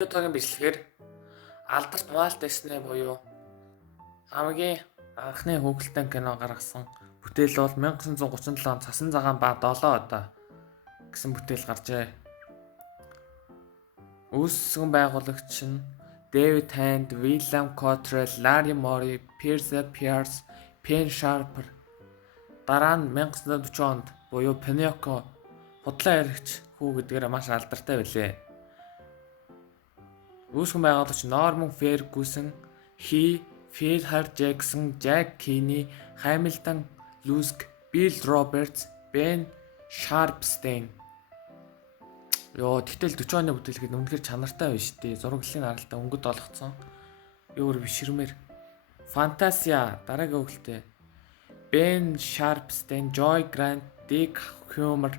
Одоогийн бичлэгээр алдарт Walt Disney буюу хамгийн анхны хүүхэлдэйн кино гаргасан бүтээл бол 1937 он Цасан цагаан ба 7 удаа гэсэн бүтээл гарчээ. Үүсгэн байгуулагч нь David Hand, William Cottrell, Larry Morey, Percy Pierce, Pen Sharper. Дараа нь 1940 онд буюу Pinocchio худлаа яригч хүү гэдгээр маш алдартай билээ. Үүсгэн байгуулагч Norman Ferguson, Phil Jackson, Jack Kinney, Hamilton Luske, Bill Roberts, Ben Sharpstein. Тэгтэл 40 оны бүтээлгээд үнэхээр чанартай байна шүү дээ. Зураглалын аралтай өнгөд олгоцсон. Өөр бишрмээр. Fantasia дараагийн өгөлтэй. Ben Sharpstein, Joy Grant, Dick Hummer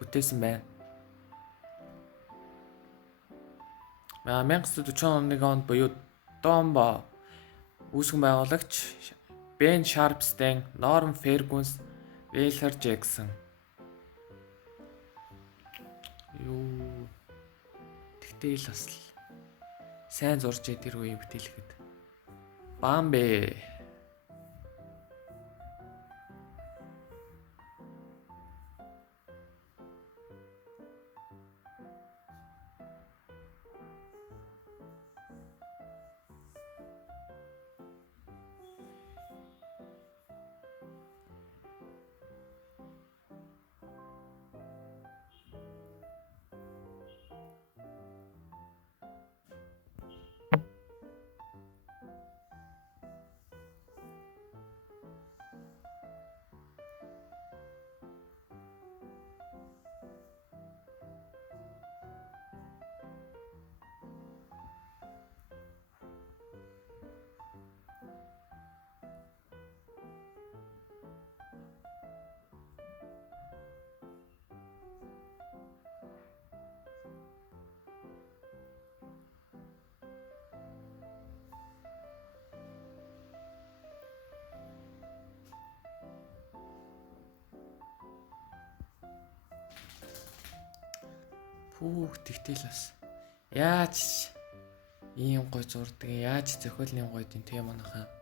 бүтээсэн байна. 1941 онд буюу Dumbo үүсгэн байгуулагч Ben Sharpstein, Norman Ferguson, Phil Jackson. Тэгтэл бас сайн зурж тэр үеийн бүтээлхэд. Бамбэ. Тэгтэл бас яаж ийм гой зурдаг, яаж зохиолын гойд юм те манайхаа.